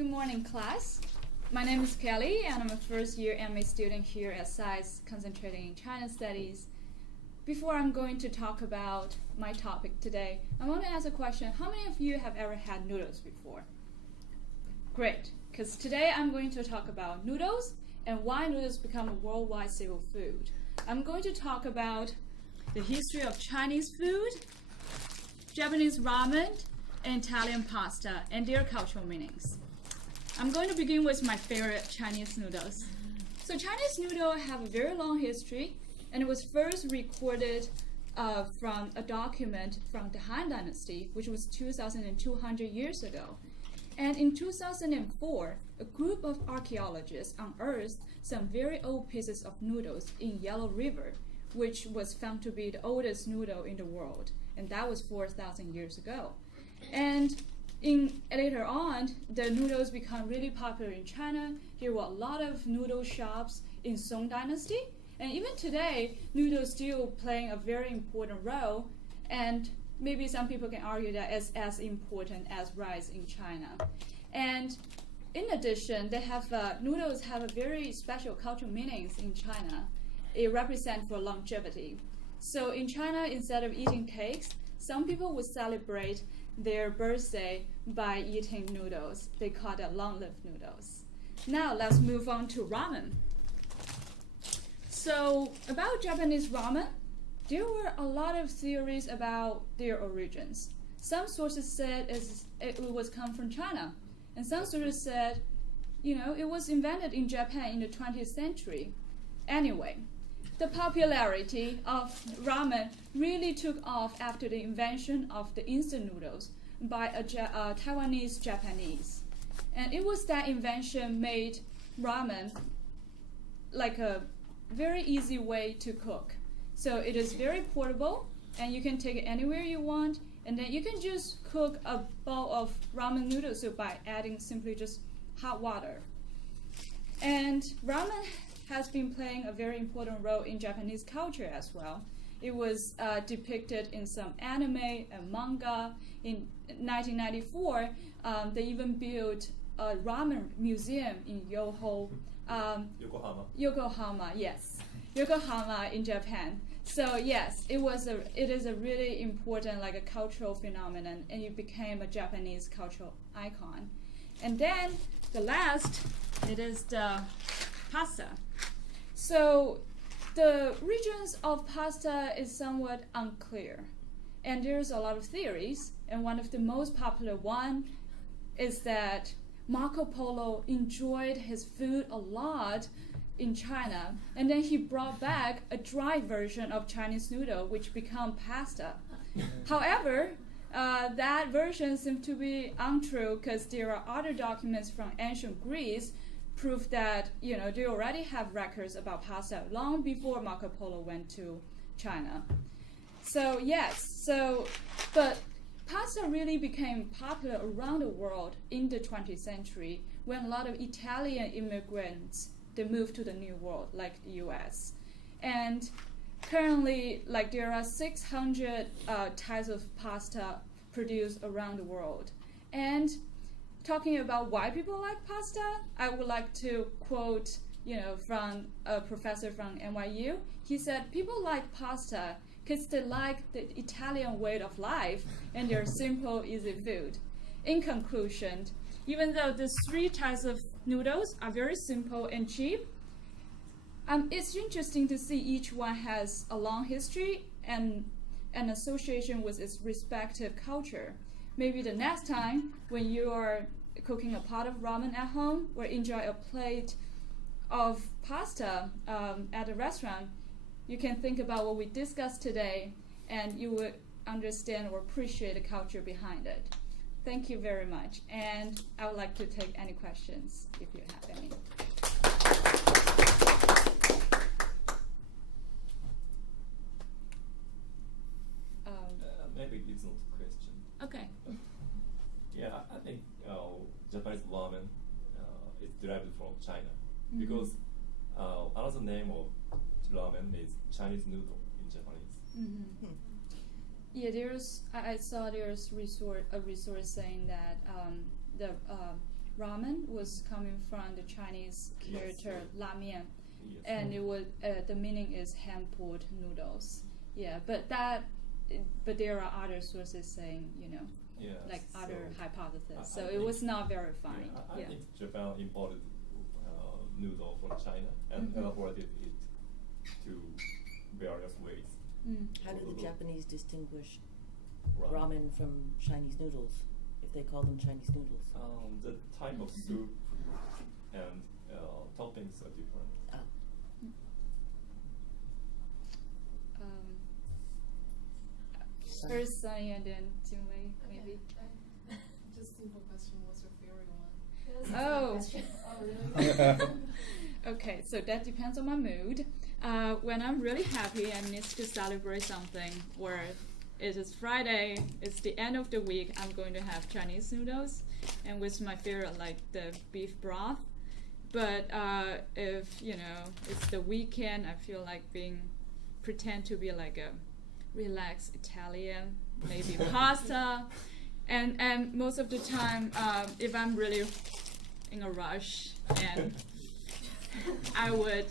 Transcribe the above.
Good morning, class. My name is Kelly, and I'm a first-year MA student here at SAIS, concentrating in China Studies. Before I'm going to talk about my topic today, I want to ask a question. How many of you have ever had noodles before? Great, because today I'm going to talk about noodles and why noodles become a worldwide staple food. I'm going to talk about the history of Chinese food, Japanese ramen, and Italian pasta, and their cultural meanings. I'm going to begin with my favorite Chinese noodles. So Chinese noodles have a very long history, and it was first recorded from a document from the Han Dynasty, which was 2,200 years ago. And in 2004, a group of archaeologists unearthed some very old pieces of noodles in Yellow River, which was found to be the oldest noodle in the world, and that was 4,000 years ago. And later on, the noodles become really popular in China. There were a lot of noodle shops in Song Dynasty, and even today, noodles still playing a very important role, and maybe some people can argue that it's as important as rice in China. And in addition, noodles have a very special cultural meanings in China. It represents for longevity. So in China, instead of eating cakes, some people would celebrate their birthday by eating noodles. They call that long-lived noodles. Now let's move on to ramen. So about Japanese ramen, there were a lot of theories about their origins. Some sources said it was come from China, and some sources said, it was invented in Japan in the 20th century. Anyway, the popularity of ramen really took off after the invention of the instant noodles by a Taiwanese Japanese. And it was that invention made ramen like a very easy way to cook. So it is very portable, and you can take it anywhere you want, and then you can just cook a bowl of ramen noodle soup by adding simply just hot water. And ramen has been playing a very important role in Japanese culture as well. It was depicted in some anime and manga. In 1994, they even built a ramen museum in Yokohama, yes. Yokohama in Japan. So yes, it is a really important a cultural phenomenon, and it became a Japanese cultural icon. And then the last, it is the pasta. So the regions of pasta is somewhat unclear, and there's a lot of theories, and one of the most popular one is that Marco Polo enjoyed his food a lot in China, and then he brought back a dry version of Chinese noodle, which became pasta. However, that version seems to be untrue, because there are other documents from ancient Greece prove that they already have records about pasta long before Marco Polo went to China. So yes, but pasta really became popular around the world in the 20th century when a lot of Italian immigrants, they moved to the New World, like the US. And currently, there are 600 types of pasta produced around the world. And talking about why people like pasta, I would like to quote, from a professor from NYU. He said, people like pasta because they like the Italian way of life and their simple, easy food. In conclusion, even though the three types of noodles are very simple and cheap, it's interesting to see each one has a long history and an association with its respective culture. Maybe the next time when you are cooking a pot of ramen at home or enjoy a plate of pasta at a restaurant, you can think about what we discussed today, and you will understand or appreciate the culture behind it. Thank you very much, and I would like to take any questions if you have any. Maybe it's not a question. Okay. Yeah, I think Japanese ramen is derived from China, Mm-hmm. because another name of ramen is Chinese noodle in Japanese. Mm-hmm. Yeah, I saw there's a resource saying that the ramen was coming from the Chinese character la mian, Yes. and it was the meaning is hand-pulled noodles. Yeah, but there are other sources saying, Yeah, like other so hypotheses. I So it think- was not very funny. Yeah, I Yeah. think Japan imported noodle from China and Mhm. elaborated it to various ways. Mm. How do the Japanese distinguish Ramen. ramen from Chinese noodles, if they call them Chinese noodles? The type of soup and toppings are different. Ah, First Sunny and then Junwei, maybe. Just simple question, what's your favorite one? Oh. Oh, really? Okay, so that depends on my mood. When I'm really happy and need to celebrate something, or it is Friday, it's the end of the week, I'm going to have Chinese noodles, and with my favorite, like the beef broth. But if it's the weekend, I feel like pretend to be like a relaxed Italian, maybe pasta, and most of the time, if I'm really in a rush, and I would